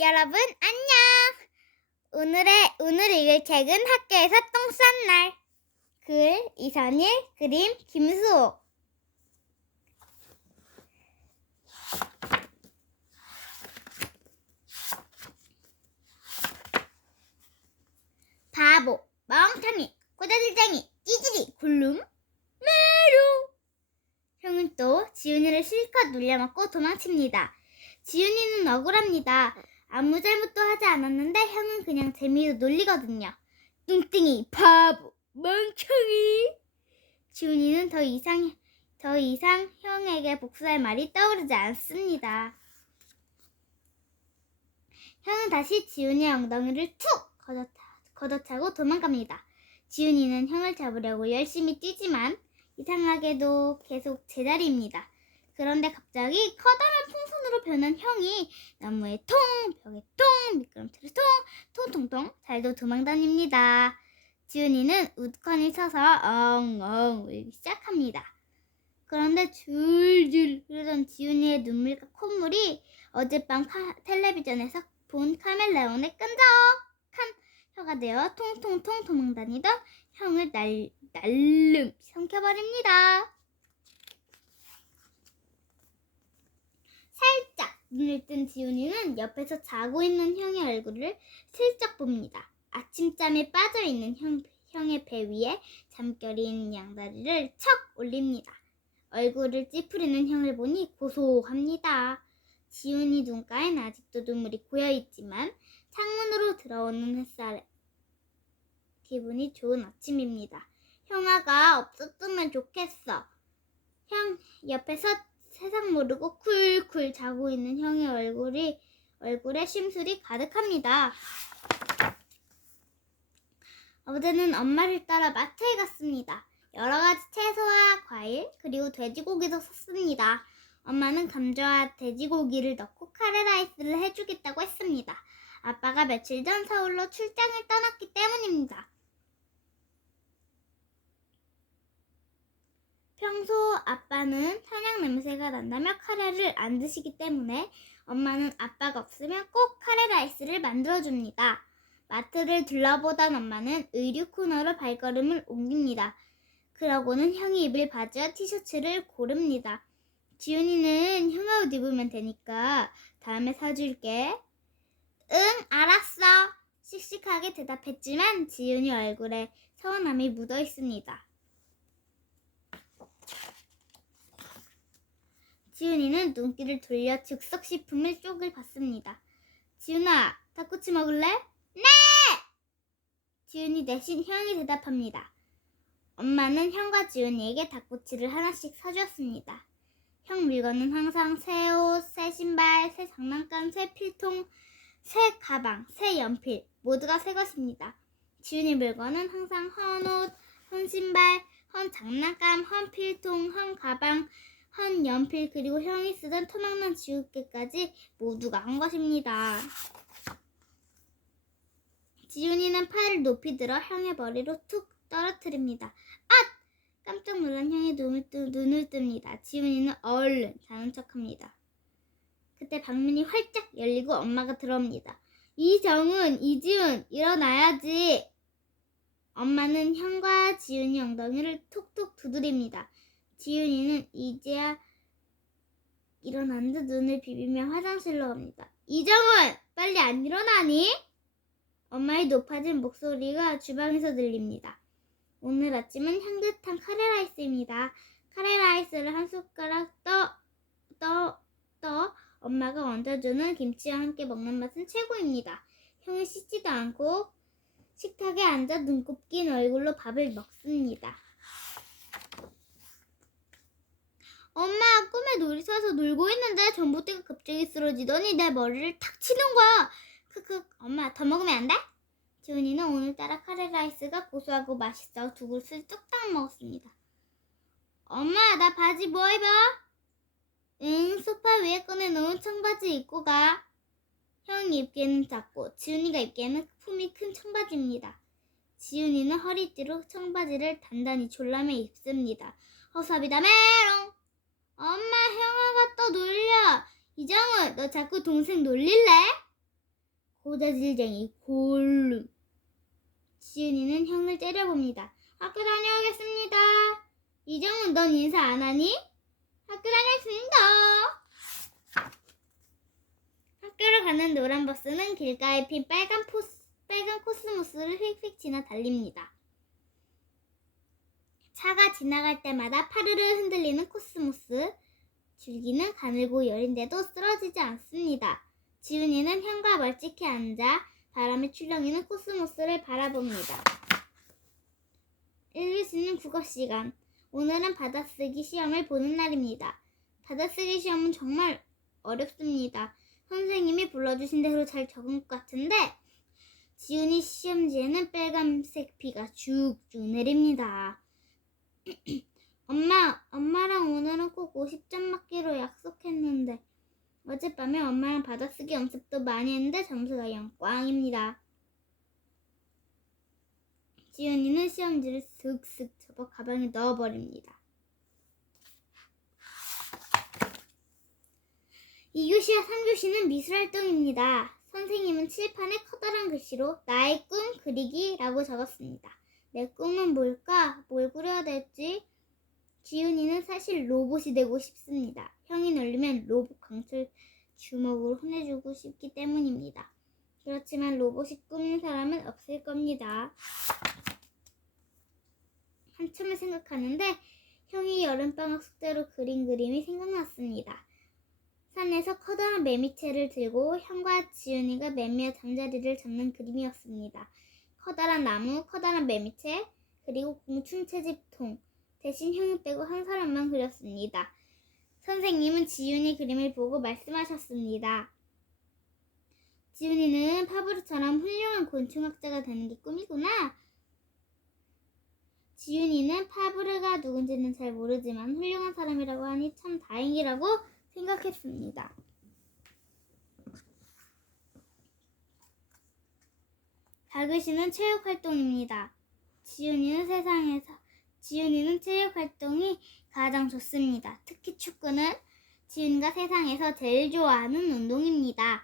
여러분 안녕. 오늘 읽을 책은 학교에서 똥 싼 날. 글 이선일, 그림 김수호. 바보, 멍텅이, 꼬다질쟁이, 찌질이, 굴름, 메루. 형은 또 지훈이를 실컷 놀려먹고 도망칩니다. 지훈이는 억울합니다. 아무 잘못도 하지 않았는데 형은 그냥 재미로 놀리거든요. 뚱뚱이, 바보, 멍청이. 지훈이는 더 이상 형에게 복수할 말이 떠오르지 않습니다. 형은 다시 지훈이의 엉덩이를 툭 걷어차고 도망갑니다. 지훈이는 형을 잡으려고 열심히 뛰지만 이상하게도 계속 제자리입니다. 그런데 갑자기 커다란 풍선으로 변한 형이 나무에 통, 벽에 통, 미끄럼틀에 통, 통통통 잘도 도망다닙니다. 지훈이는 우두커니 서서 엉엉 울기 시작합니다. 그런데 줄줄 흐르던 지훈이의 눈물과 콧물이 어젯밤 텔레비전에서 본 카멜레온의 끈적한 혀가 되어 통통통 도망다니던 형을 날름 삼켜버립니다. 살짝 눈을 뜬 지훈이는 옆에서 자고 있는 형의 얼굴을 슬쩍 봅니다. 아침잠에 빠져있는 형의 배 위에 잠결이 있는 양다리를 척 올립니다. 얼굴을 찌푸리는 형을 보니 고소합니다. 지훈이 눈가엔 아직도 눈물이 고여있지만 창문으로 들어오는 햇살에 기분이 좋은 아침입니다. 형아가 없었으면 좋겠어. 형 옆에서 세상 모르고 쿨쿨 자고 있는 형의 얼굴에 심술이 가득합니다. 어제는 엄마를 따라 마트에 갔습니다. 여러 가지 채소와 과일 그리고 돼지고기도 샀습니다. 엄마는 감자와 돼지고기를 넣고 카레라이스를 해주겠다고 했습니다. 아빠가 며칠 전 서울로 출장을 떠났기 때문입니다. 평소 아빠는 한약 냄새가 난다며 카레를 안 드시기 때문에 엄마는 아빠가 없으면 꼭 카레라이스를 만들어줍니다. 마트를 둘러보던 엄마는 의류 코너로 발걸음을 옮깁니다. 그러고는 형이 입을 바지와 티셔츠를 고릅니다. 지훈이는 형아 옷 입으면 되니까 다음에 사줄게. 응, 알았어. 씩씩하게 대답했지만 지훈이 얼굴에 서운함이 묻어 있습니다. 지훈이는 눈길을 돌려 즉석식품을 쪽을 봤습니다. 지훈아, 닭꼬치 먹을래? 네! 지훈이 대신 형이 대답합니다. 엄마는 형과 지훈이에게 닭꼬치를 하나씩 사주었습니다. 형 물건은 항상 새 옷, 새 신발, 새 장난감, 새 필통, 새 가방, 새 연필 모두가 새 것입니다. 지훈이 물건은 항상 헌 옷, 헌 신발, 헌 장난감, 헌 필통, 헌 가방, 헌 연필 그리고 형이 쓰던 토막난 지우개까지 모두가 한 것입니다. 지훈이는 팔을 높이 들어 형의 머리로 툭 떨어뜨립니다. 아! 깜짝 놀란 형이 눈을 뜹니다. 지훈이는 얼른 자는 척합니다. 그때 방문이 활짝 열리고 엄마가 들어옵니다. 이정은, 이지훈, 일어나야지. 엄마는 형과 지훈이 엉덩이를 톡톡 두드립니다. 지훈이는 이제야 일어난 듯 눈을 비비며 화장실로 갑니다. 이정은, 빨리 안 일어나니? 엄마의 높아진 목소리가 주방에서 들립니다. 오늘 아침은 향긋한 카레라이스입니다. 카레라이스를 한 숟가락 떠 엄마가 얹어주는 김치와 함께 먹는 맛은 최고입니다. 형은 씻지도 않고 식탁에 앉아 눈곱 낀 얼굴로 밥을 먹습니다. 엄마, 꿈에 놀이터에서 놀고 있는데 전봇대가 갑자기 쓰러지더니 내 머리를 탁 치는 거야. 엄마, 더 먹으면 안 돼? 지훈이는 오늘따라 카레라이스가 고소하고 맛있어 두 그릇을 뚝딱 먹었습니다. 엄마, 나 바지 뭐 입어? 응, 소파 위에 꺼내놓은 청바지 입고 가. 형이 입기에는 작고 지훈이가 입기에는 품이 큰 청바지입니다. 지훈이는 허리띠로 청바지를 단단히 졸라매 입습니다. 허섭이다 메롱. 엄마, 형아가 또 놀려. 이정은, 너 자꾸 동생 놀릴래? 고자질쟁이 골룸. 지은이는 형을 째려봅니다. 학교 다녀오겠습니다. 이정훈, 넌 인사 안 하니? 학교 다녀왔습니다. 학교로 가는 노란 버스는 길가에 핀 빨간 코스모스를 휙휙 지나 달립니다. 차가 지나갈 때마다 파르르 흔들리는 코스모스. 줄기는 가늘고 여린데도 쓰러지지 않습니다. 지훈이는 형과 멀찍이 앉아 바람에 출렁이는 코스모스를 바라봅니다. 1교시는 국어시간. 오늘은 받아쓰기 시험을 보는 날입니다. 받아쓰기 시험은 정말 어렵습니다. 선생님이 불러주신 대로 잘 적은 것 같은데 지훈이 시험지에는 빨간색 비가 쭉쭉 내립니다. 엄마랑 오늘은 꼭 50점 맞기로 약속했는데 어젯밤에 엄마랑 받아쓰기 연습도 많이 했는데 점수가 0꽝입니다. 지훈이는 시험지를 슥슥 접어 가방에 넣어버립니다. 2교시와 3교시는 미술활동입니다. 선생님은 칠판에 커다란 글씨로 나의 꿈 그리기라고 적었습니다. 내 꿈은 뭘까? 뭘 그려야 될지? 지훈이는 사실 로봇이 되고 싶습니다. 형이 놀리면 로봇 강철 주먹으로 혼내주고 싶기 때문입니다. 그렇지만 로봇이 꾸민 사람은 없을 겁니다. 한참을 생각하는데 형이 여름방학 숙제로 그린 그림이 생각났습니다. 산에서 커다란 매미채를 들고 형과 지훈이가 매미와 잠자리를 잡는 그림이었습니다. 커다란 나무, 커다란 매미채, 그리고 공충 채집통. 대신 형이 빼고 한 사람만 그렸습니다. 선생님은 지훈이 그림을 보고 말씀하셨습니다. 지훈이는 파브르처럼 훌륭한 곤충학자가 되는 게 꿈이구나. 지훈이는 파브르가 누군지는 잘 모르지만 훌륭한 사람이라고 하니 참 다행이라고 생각했습니다. 다교시는 체육활동입니다. 지훈이는 체육활동이 가장 좋습니다. 특히 축구는 지훈이가 세상에서 제일 좋아하는 운동입니다.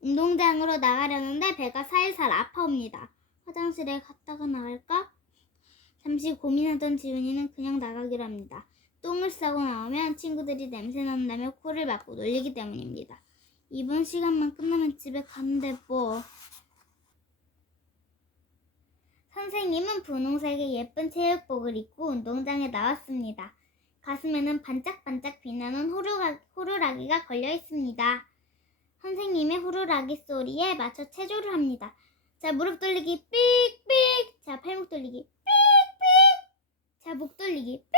운동장으로 나가려는데 배가 살살 아파옵니다. 화장실에 갔다가 나갈까? 잠시 고민하던 지훈이는 그냥 나가기로 합니다. 똥을 싸고 나오면 친구들이 냄새 난다며 코를 막고 놀리기 때문입니다. 이번 시간만 끝나면 집에 가는데 뭐. 선생님은 분홍색의 예쁜 체육복을 입고 운동장에 나왔습니다. 가슴에는 반짝반짝 빛나는 호루라기가 걸려 있습니다. 선생님의 호루라기 소리에 맞춰 체조를 합니다. 자, 무릎 돌리기 삑삑. 자, 팔목 돌리기 삑삑. 자, 목 돌리기 삑삑.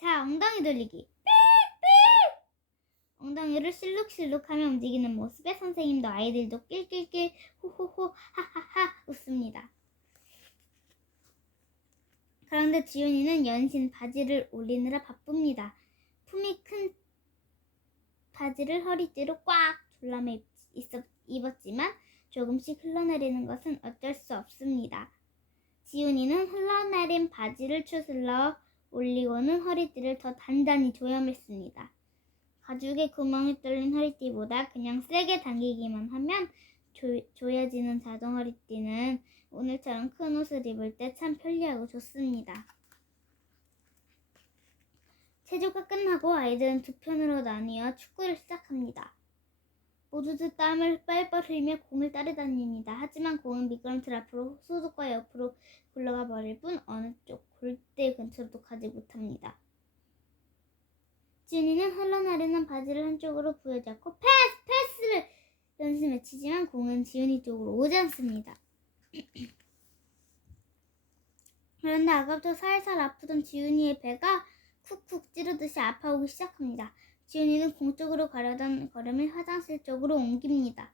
자, 엉덩이 돌리기 삑삑. 엉덩이를 실룩실룩하며 움직이는 모습에 선생님도 아이들도 낄낄낄 호호호 하하하 웃습니다. 그런데 지훈이는 연신 바지를 올리느라 바쁩니다. 품이 큰 바지를 허리띠로 꽉 졸라매 입었지만 조금씩 흘러내리는 것은 어쩔 수 없습니다. 지훈이는 흘러내린 바지를 추슬러 올리고는 허리띠를 더 단단히 조여맸습니다. 가죽에 구멍이 뚫린 허리띠보다 그냥 세게 당기기만 하면 조여지는 자동 허리띠는 오늘처럼 큰 옷을 입을 때 참 편리하고 좋습니다. 체조가 끝나고 아이들은 두 편으로 나뉘어 축구를 시작합니다. 모두들 땀을 뻘뻘 흘리며 공을 따라다닙니다. 하지만 공은 미끄럼틀 앞으로 소속과 옆으로 굴러가 버릴 뿐 어느 쪽 골대 근처도 가지 못합니다. 지훈이는 흘러내리는 바지를 한쪽으로 부여잡고 패스를 연신 외치지만 공은 지훈이 쪽으로 오지 않습니다. 그런데 아까부터 살살 아프던 지훈이의 배가 쿡쿡 찌르듯이 아파오기 시작합니다. 지훈이는 공 쪽으로 가려던 걸음을 화장실 쪽으로 옮깁니다.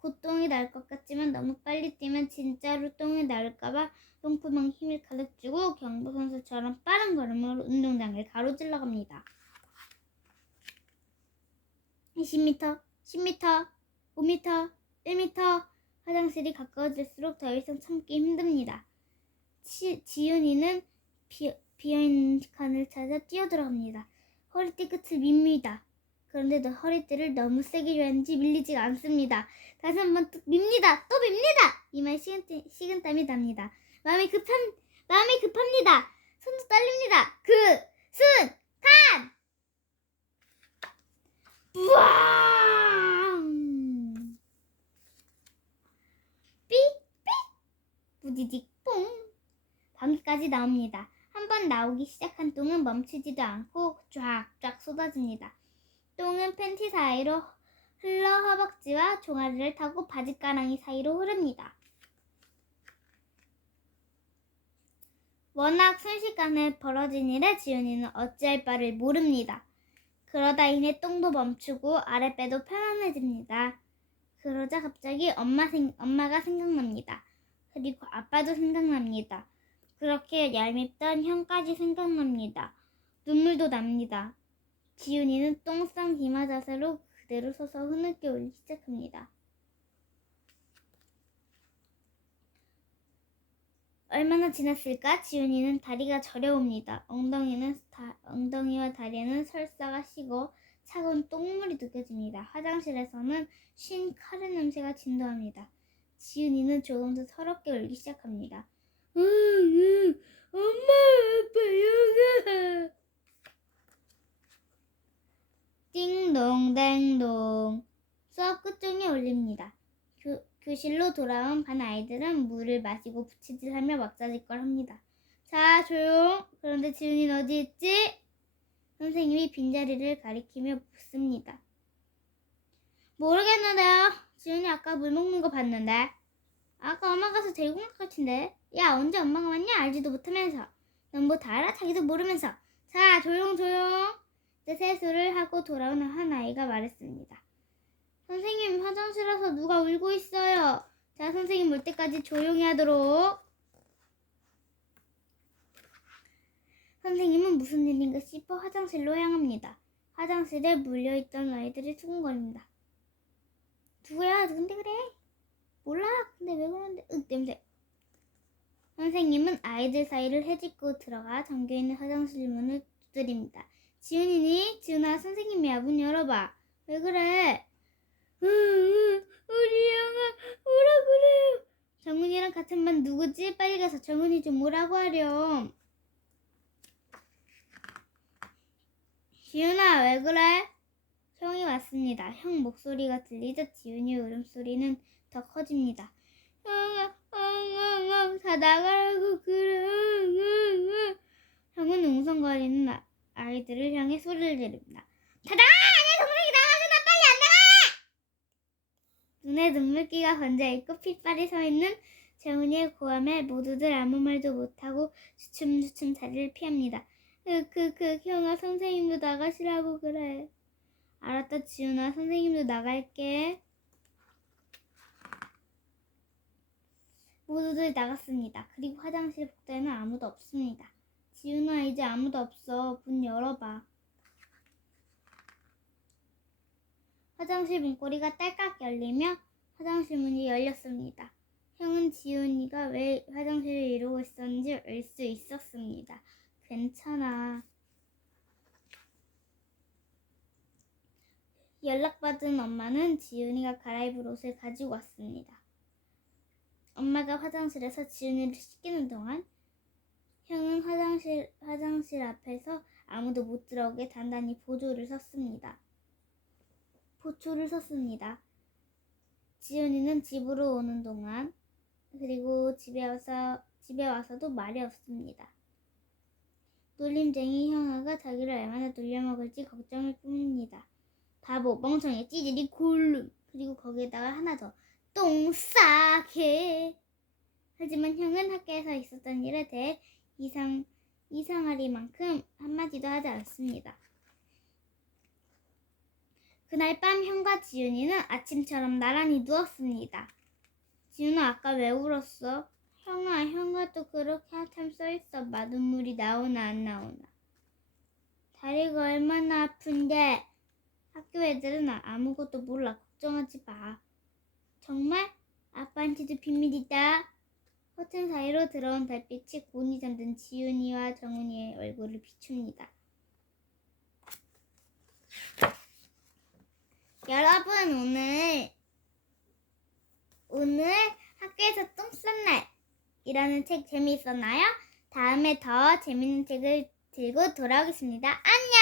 곧 똥이 날 것 같지만 너무 빨리 뛰면 진짜로 똥이 나올까봐 똥구멍 힘을 가득 주고 경보 선수처럼 빠른 걸음으로 운동장을 가로질러 갑니다. 20m, 10m, 5m, 1m. 화장실이 가까워질수록 더 이상 참기 힘듭니다. 지훈이는 비어있는 칸을 찾아 뛰어들어갑니다. 허리띠 끝을 밉니다. 그런데 허리띠를 너무 세게 조였는지 밀리지가 않습니다. 다시 한번 밉니다. 또 밉니다. 이마에 식은땀이 납니다. 마음이 급합니다. 손도 떨립니다. 그 순간 뿌앙! 삐! 부디딕 뽕! 방귀까지 나옵니다. 한번 나오기 시작한 똥은 멈추지도 않고 쫙쫙 쏟아집니다. 똥은 팬티 사이로 흘러 허벅지와 종아리를 타고 바지가랑이 사이로 흐릅니다. 워낙 순식간에 벌어진 일에 지훈이는 어찌할 바를 모릅니다. 그러다 이내 똥도 멈추고 아랫배도 편안해집니다. 그러자 갑자기 엄마가 생각납니다. 그리고 아빠도 생각납니다. 그렇게 얄밉던 형까지 생각납니다. 눈물도 납니다. 지훈이는 똥 싼 기마 자세로 그대로 서서 흐느껴 울기 시작합니다. 얼마나 지났을까? 지훈이는 다리가 저려옵니다. 엉덩이와 다리에는 설사가 식어 차가운 똥물이 느껴집니다. 화장실에서는 쉰 카레 냄새가 진동합니다. 지훈이는 조금 더 서럽게 울기 시작합니다. 엄마, 아빠, 영아. 띵동댕동. 수업 끝종이 울립니다. 교실로 돌아온 반 아이들은 물을 마시고 부치질하며 막자지껄 합니다. 자, 조용. 그런데 지훈이는 어디 있지? 선생님이 빈자리를 가리키며 묻습니다. 모르겠는데요. 지훈이 아까 물 먹는 거 봤는데. 아까 엄마 가서 데리고 온 것 같은데. 야, 언제 엄마가 왔냐? 알지도 못하면서. 넌 뭐 다 알아? 자기도 모르면서. 자, 조용. 이제 세수를 하고 돌아온 한 아이가 말했습니다. 선생님, 화장실에서 누가 울고 있어요. 자, 선생님 올 때까지 조용히 하도록. 선생님은 무슨 일인가 싶어 화장실로 향합니다. 화장실에 물려있던 아이들이 수군거립니다. 누구야? 누군데 그래? 몰라. 근데 왜 그러는데? 냄새. 선생님은 아이들 사이를 헤집고 들어가 잠겨있는 화장실 문을 두드립니다. 지훈이니? 지훈아, 선생님이야. 문 열어봐. 왜 그래? 우리 영아 오라 그래요. 정훈이랑 같은 반 누구지? 빨리 가서 정훈이 좀 오라고 하렴. 지훈아, 왜 그래? 형이 왔습니다. 형 목소리가 들리자 지훈이의 울음소리는 더 커집니다. 형아, 다 나가라고 그래. 형은 웅성거리는 아이들을 향해 소리를 지릅니다. 다 나가! 내 동생이 나가잖아! 빨리 안 나가! 눈에 눈물기가 번져있고 핏발이 서있는 정훈이의 고함에 모두들 아무 말도 못하고 주춤주춤 자리를 피합니다. 형아, 선생님도 나가시라고 그래. 알았다, 지훈아. 선생님도 나갈게. 모두들 나갔습니다. 그리고 화장실 복도에는 아무도 없습니다. 지훈아, 이제 아무도 없어. 문 열어봐. 화장실 문고리가 딸깍 열리며 화장실 문이 열렸습니다. 형은 지훈이가 왜 화장실을 이러고 있었는지 알 수 있었습니다. 괜찮아. 연락받은 엄마는 지훈이가 갈아입을 옷을 가지고 왔습니다. 엄마가 화장실에서 지훈이를 씻기는 동안 형은 화장실 앞에서 아무도 못 들어오게 단단히 보초를 섰습니다. 지훈이는 집으로 오는 동안 그리고 집에 와서도 말이 없습니다. 놀림쟁이 형아가 자기를 얼마나 놀려먹을지 걱정을 뿐입니다. 바보, 멍청이, 찌질이, 골룸. 그리고 거기에다가 하나 더. 똥 싸게. 하지만 형은 학교에서 있었던 일에 대해 이상하리만큼 한마디도 하지 않습니다. 그날 밤 형과 지훈이는 아침처럼 나란히 누웠습니다. 지훈아, 아까 왜 울었어? 형아도 그렇게 한참 써있어 봐. 눈물이 나오나 안 나오나. 다리가 얼마나 아픈데. 학교 애들은 아무것도 몰라. 걱정하지 마. 정말? 아빠한테도 비밀이다. 커튼 사이로 들어온 달빛이 곤히 잠든 지훈이와 정훈이의 얼굴을 비춥니다. 여러분, 오늘 학교에서 똥 싼 날이라는 책 재미있었나요? 다음에 더 재밌는 책을 들고 돌아오겠습니다. 안녕!